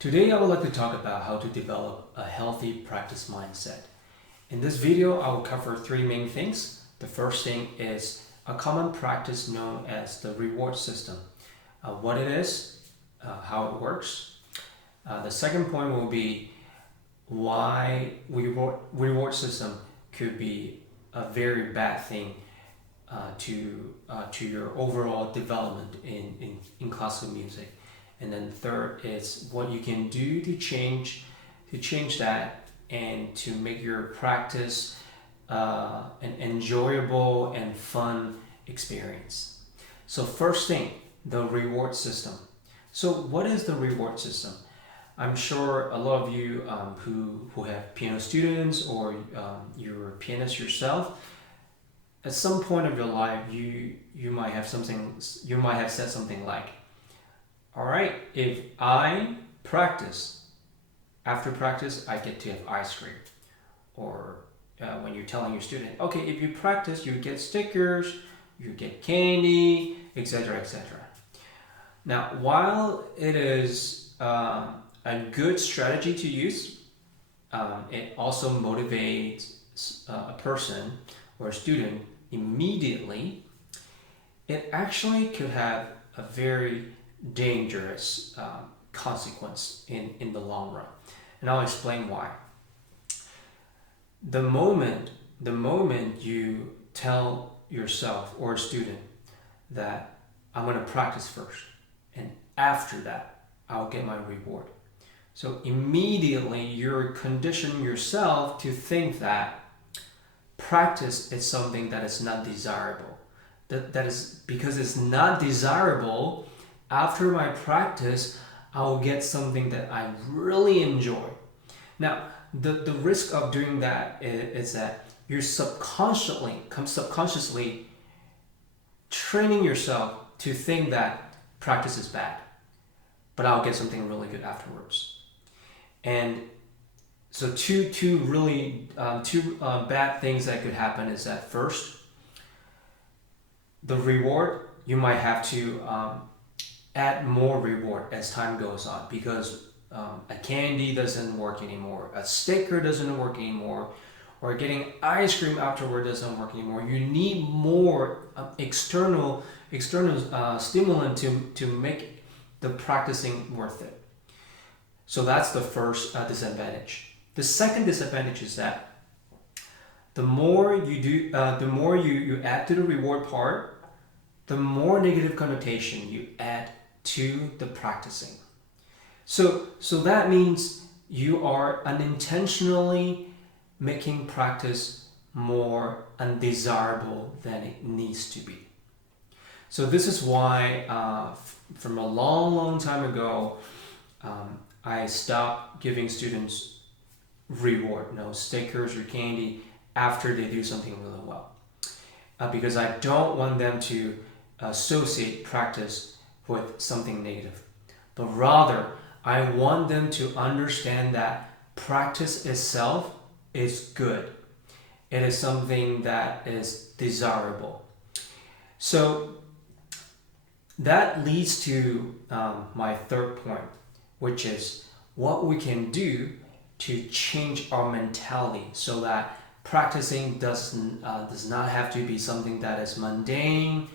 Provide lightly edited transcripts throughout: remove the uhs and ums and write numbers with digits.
Today I would like to talk about how to develop a healthy practice mindset. In this video, I will cover three main things. The first thing is a common practice known as the reward system. What it is, how it works. The second point will be why reward system could be a very bad thing to your overall development in classical music. And then third is what you can do to change that and to make your practice an enjoyable and fun experience. So first thing, the reward system. So what is the reward system? I'm sure a lot of you who have piano students or you're a pianist yourself, at some point of your life you might have said something like, all right, if I practice, after practice I get to have ice cream. Or when you're telling your student, okay, if you practice you get stickers, you get candy, etc., etc. Now, while it is a good strategy to use, it also motivates a person or a student immediately. It actually could have a very dangerous consequence in the long run, and I'll explain why. The moment you tell yourself or a student that I'm going to practice first and after that I'll get my reward, so immediately you're conditioning yourself to think that practice is something that is not desirable. That is because it's not desirable. After my practice, I'll get something that I really enjoy. Now, the risk of doing that is that you're subconsciously training yourself to think that practice is bad, but I'll get something really good afterwards. And so two bad things that could happen is that first, the reward, you might have to add more reward as time goes on, because a candy doesn't work anymore, a sticker doesn't work anymore, or getting ice cream afterward doesn't work anymore. You need more external stimulant to make the practicing worth it. So that's the first disadvantage. The second disadvantage is that the more you do, the more you add to the reward part, the more negative connotation you add to the practicing. So that means you are unintentionally making practice more undesirable than it needs to be. So this is why from a long time ago, I stopped giving students reward, stickers or candy after they do something really well, because I don't want them to associate practice with something negative, but rather I want them to understand that practice itself is good. It is something that is desirable. So that leads to my third point, which is what we can do to change our mentality so that practicing does not have to be something that is mundane,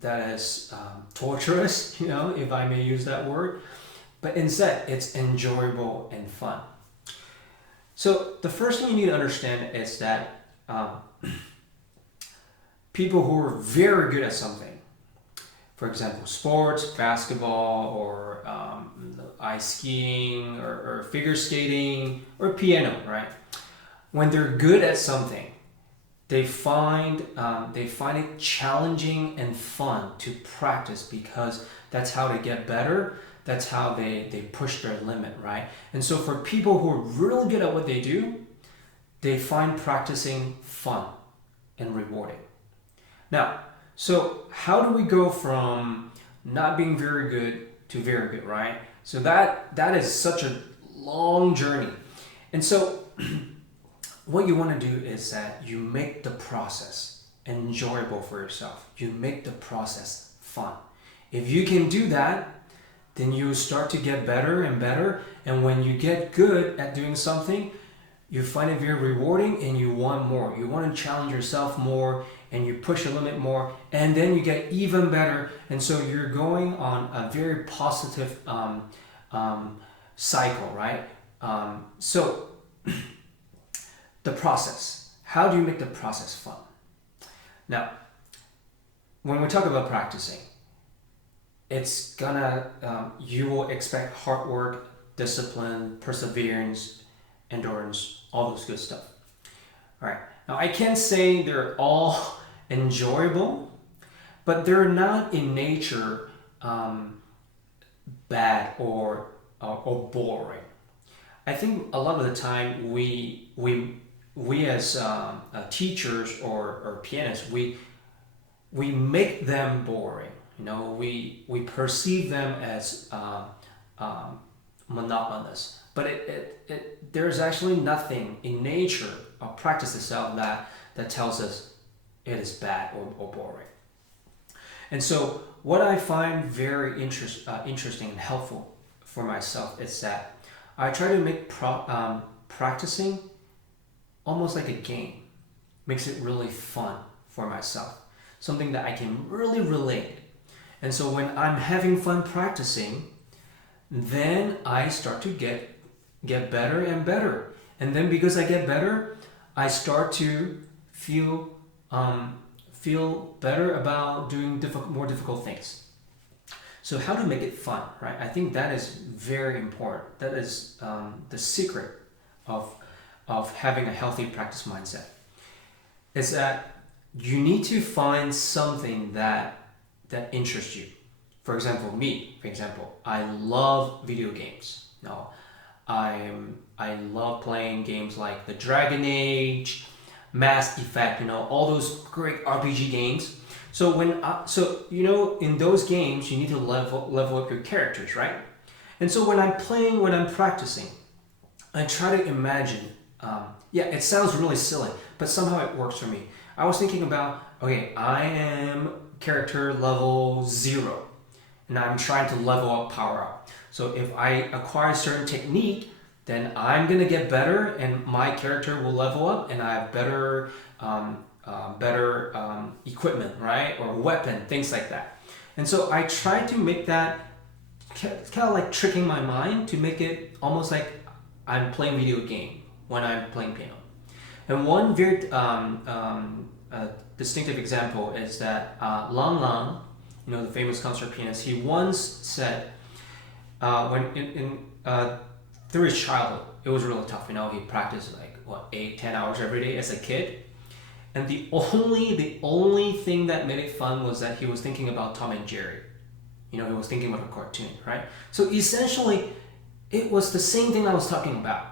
that is torturous, if I may use that word, but instead it's enjoyable and fun. So the first thing you need to understand is that people who are very good at something, for example, sports, basketball, or ice skiing, or figure skating, or piano, right? When they're good at something, they find it challenging and fun to practice, because that's how they get better. That's how they push their limit, right? And so for people who are really good at what they do, they find practicing fun and rewarding. Now, so how do we go from not being very good to very good, right? So that is such a long journey. And so what you want to do is that you make the process enjoyable for yourself. You make the process fun. If you can do that, then you start to get better and better. And when you get good at doing something, you find it very rewarding and you want more. You want to challenge yourself more and you push a limit more, and then you get even better. And so you're going on a very positive cycle, right? So the process. How do you make the process fun? Now, when we talk about practicing, it's gonna, you will expect hard work, discipline, perseverance, endurance, all those good stuff. All right. Now, I can't say they're all enjoyable, but they're not in nature bad or boring. I think a lot of the time we as teachers or pianists, we make them boring. You know, we perceive them as monotonous, but there's actually nothing in nature or practice itself that tells us it is bad or boring. And so what I find very interesting and helpful for myself is that I try to make practicing almost like a game. Makes it really fun for myself. Something that I can really relate. And so when I'm having fun practicing, then I start to get better and better. And then because I get better, I start to feel better about doing more difficult things. So how to make it fun, right? I think that is very important. That is the secret of having a healthy practice mindset. Is that you need to find something that interests you. For example, I love video games. Now, I love playing games like the Dragon Age, Mass Effect, all those great RPG games. So in those games, you need to level up your characters, right? And so when I'm practicing, I try to imagine. It sounds really silly, but somehow it works for me. I was thinking about, okay, I am character level 0, and I'm trying to level up, power up. So if I acquire a certain technique, then I'm gonna get better, and my character will level up, and I have better equipment, right, or weapon, things like that. And so I try to make that kind of like tricking my mind to make it almost like I'm playing video game when I'm playing piano. And one very distinctive example is that Lang Lang, the famous concert pianist, he once said through his childhood, it was really tough. He practiced 8-10 hours every day as a kid, and the only thing that made it fun was that he was thinking about Tom and Jerry. He was thinking about a cartoon, right? So essentially, it was the same thing I was talking about.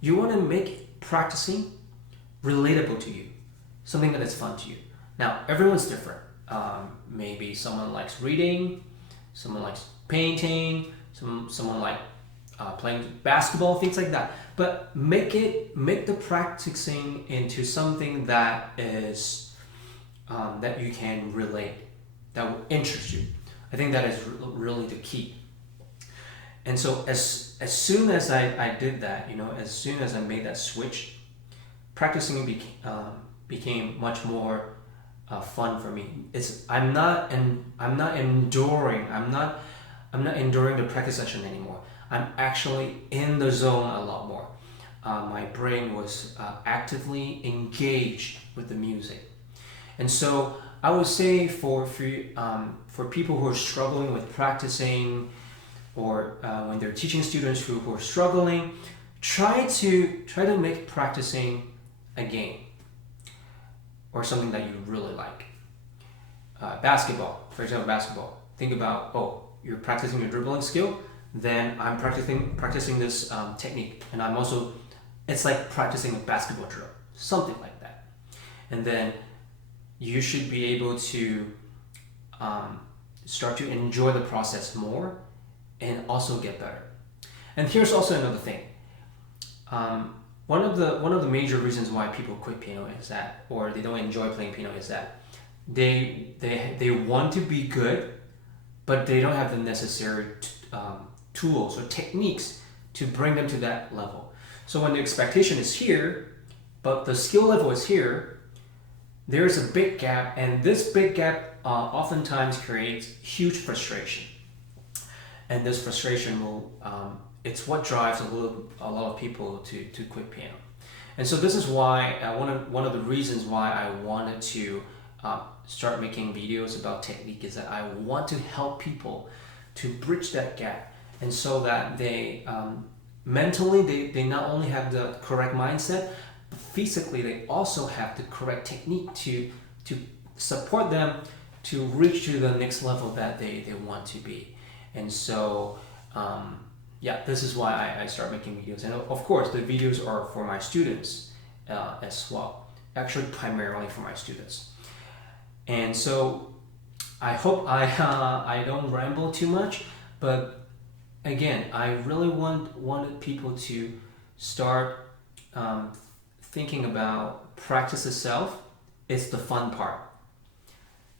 You want to make practicing relatable to you, something that is fun to you. Now, everyone's different. Maybe someone likes reading, someone likes painting, someone like playing basketball, things like that. But make the practicing into something that is that you can relate, that will interest you. I think that is really the key. And so as soon as I did that, as soon as I made that switch, practicing became much more fun for me. I'm not enduring the practice session anymore. I'm actually in the zone a lot more. My brain was actively engaged with the music. And so I would say for people who are struggling with practicing, or when they're teaching students who are struggling, try to make practicing a game or something that you really like. Basketball, for example, basketball. Think about, you're practicing your dribbling skill, then I'm practicing this technique, and it's like practicing a basketball drill, something like that. And then you should be able to start to enjoy the process more and also get better. And here's also another thing. One of the major reasons why people quit piano is that, or they don't enjoy playing piano, is that they want to be good, but they don't have the necessary tools or techniques to bring them to that level. So when the expectation is here, but the skill level is here, there's a big gap, and this big gap oftentimes creates huge frustration. And this frustration will, it's what drives a lot of people to quit piano. And so this is why, one of the reasons why I wanted to start making videos about technique is that I want to help people to bridge that gap, and so that they mentally they not only have the correct mindset, but physically they also have the correct technique to support them to reach to the next level that they want to be. And so yeah, this is why I start making videos. And of course the videos are for my students as well, actually primarily for my students. And so I hope I don't ramble too much, but again, I really wanted people to start thinking about practice itself. It's the fun part.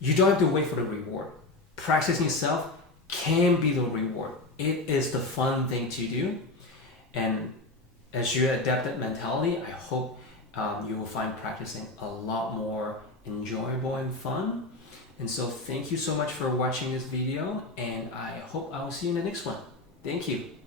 You don't have to wait for the reward. Practicing itself can be the reward. It is the fun thing to do. And as you adapt that mentality, I hope you will find practicing a lot more enjoyable and fun. And so thank you so much for watching this video, and I hope I will see you in the next one. Thank you.